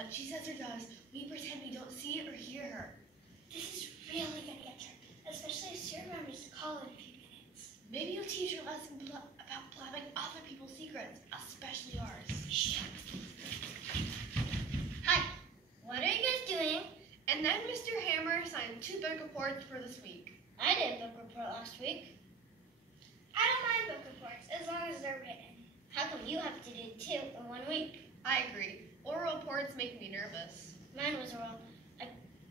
what she says or does, we pretend we don't see or hear her. This is really going to get her, especially if she remembers to call in a few minutes. Maybe you'll teach her a lesson about blabbing other people's secrets, especially ours. Shut up. Hi, what are you guys doing? And then Mr. Hammer signed 2 book reports for this week. I did a book report last week. I don't mind book reports as long as they're written. How come you have to do 2 in 1 week? I agree. Oral reports make me nervous. Mine was oral.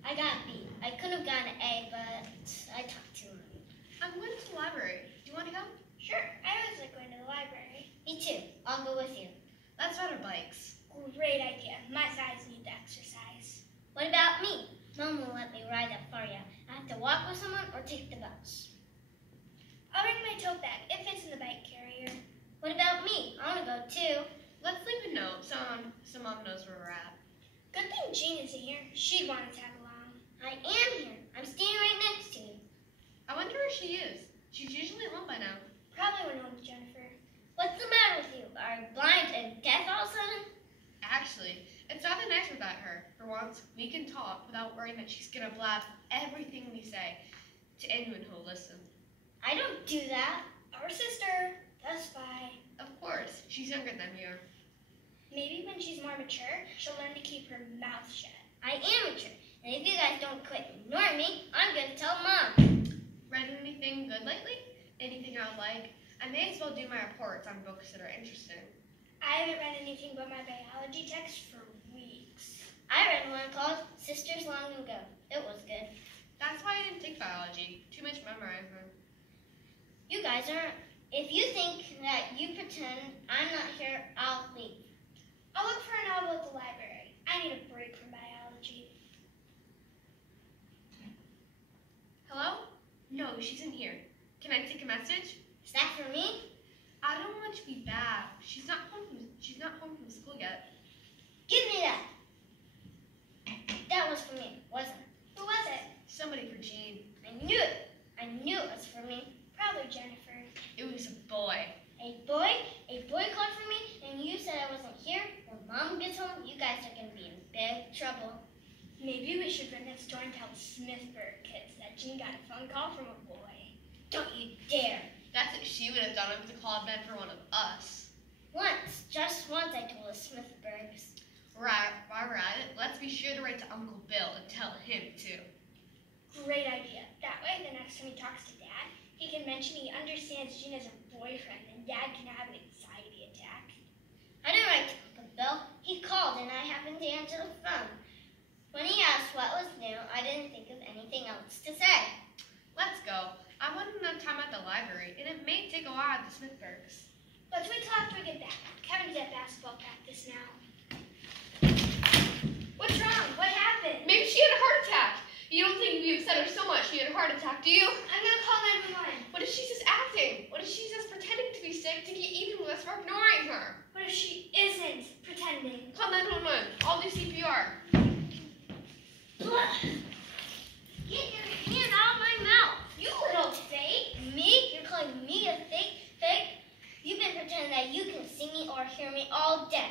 I got a B. I could have gotten an A, but I talked too much. I'm going to the library. Do you want to go? Sure. I always like going to the library. Me too. I'll go with you. Let's ride our bikes. Great idea. My thighs need the exercise. What about me? Mom won't let me ride that far yet. I have to walk with someone or take the bus. I'll bring my tote bag. It fits in the bike carrier. What about me? I want to go too. Let's leave a note so Mom knows where we're at. Good thing Jean isn't here. She'd want to tag along. I am here. I'm standing right next to you. I wonder where she is. She's usually home by now. Probably went home with Jennifer. What's the matter with you? Are you blind and deaf all of a sudden? Actually, it's rather nice without her. For once, we can talk without worrying that she's going to blab everything we say to anyone who'll listen. I don't do that. Our sister does spy. Of course, she's younger than we are. Maybe when she's more mature, she'll learn to keep her mouth shut. I am mature, and if you guys don't quit ignoring me, I'm going to tell Mom. Read anything good lately? Anything I like? I may as well do my reports on books that are interesting. I haven't read anything but my biology text for weeks. I read one called Sisters Long Ago. It was good. That's why I didn't take biology. Too much memorizing. You guys aren't. If you think that you pretend I'm not here, I'll leave. I'll look for a novel at the library. I need a break from biology. Hello? No, she's in here. Can I take a message? Is that for me? I don't want to be bad. She's not home from school yet. Give me that. That was for me, wasn't it? Who was it? Somebody for Jean. I knew it. I knew it was for me. Probably Jennifer. It was a boy. A boy? A boy called for me, and you said I wasn't here? When Mom gets home, you guys are going to be in big trouble. Maybe we should run next door and tell the Smithburg kids that Jean got a phone call from a boy. Don't you dare. That's what she would have done if the call had been for one of us. Once, just once, I told the Smithburgs. Right, while we're at it, let's be sure to write to Uncle Bill and tell him too. Great idea. That way, the next time he talks to Dad, he can mention he understands Jean has a boyfriend and Dad can have an anxiety attack. I didn't write to Uncle Bill. He called and I happened to answer the phone. When he asked what was new, I didn't think of anything else to say. Let's go. I wanted enough time at the library, and it may take a while at the Smithburgs. Let's wait till after we get back. Kevin's at basketball practice now. What's wrong? What happened? Maybe she had a heart attack. You don't think if you upset her so much she had a heart attack, do you? I'm gonna call 911. What if she's just acting? What if she's just pretending to be sick to get even with us for ignoring her? What if she isn't pretending? Call 911. I'll do CPR. Get your hand out of my mouth. You little fake. Me? You're calling me a fake? You've been pretending that you can see me or hear me all day.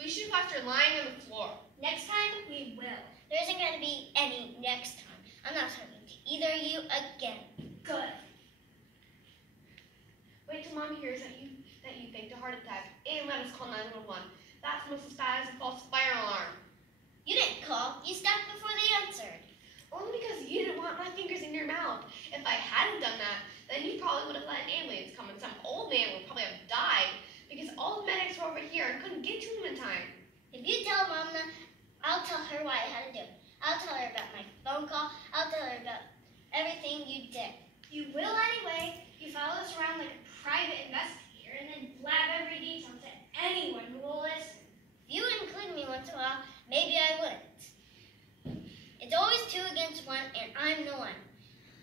We should have left her lying on the floor. Next time, we will. There isn't going to be any next time. I'm not talking to either of you again. Good. Wait till Mom hears that you faked a heart attack and let us call 911. That's almost as bad as a false fire alarm. You didn't call. You stopped before they answered. Only because you didn't want my fingers in your mouth. If I hadn't done that, then you probably would have let an ambulance come and some old man would probably have died because all the medics were over here and couldn't get to him in time. If you tell Mom that, I'll tell her what I had to do. I'll tell her about my phone call. I'll tell her about everything you did. You will anyway. You follow us around like a private investigator and then blab every detail to anyone who will listen. If you would include me once in a while, maybe I wouldn't. It's always 2 against 1, and I'm the one.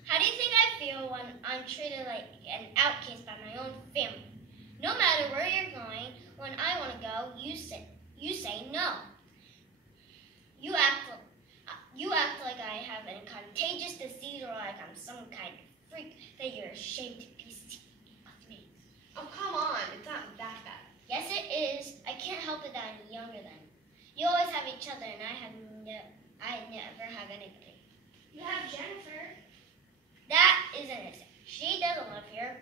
How do you think I feel when I'm treated like an outcast by my own family? No matter where you're going, when I want to go, you say no. You act like I have a contagious disease or like I'm some kind of freak that you're ashamed to be seen with me. Oh, come on. It's not that bad. Yes, it is. I can't help it that I'm younger than you. You always have a each other, and I never have anybody. You have Jennifer. That is innocent. She doesn't live here.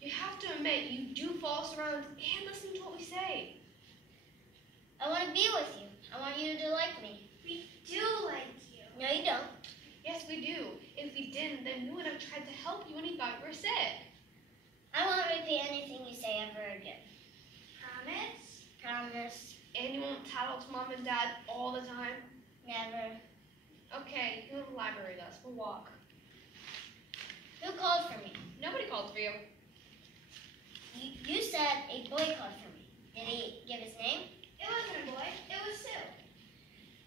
You have to admit, you do follow us around and listen to what we say. I want to be with you. I want you to like me. We do like you. No, you don't. Yes, we do. If we didn't, then we would have tried to help you when you thought you were sick. I won't repeat anything you say ever again. Promise? Promise. And you won't tattle to Mom and Dad all the time? Never. Okay, you go to the library with us. We'll walk. Who called for me? Nobody called for you. You said a boy called for me. Did he give his name? It wasn't a boy. It was Sue.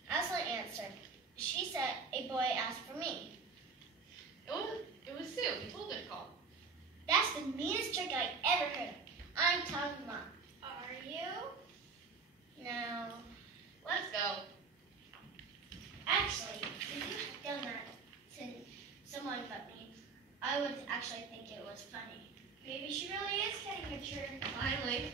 Ashley answered. She said a boy asked for me. It was Sue. You told her to call. That's the meanest trick I ever heard of. I'm telling Mom. Are you? No. Let's go. Actually, if you had done that to someone but me, I would actually think it was funny. Maybe she really is getting mature. Finally.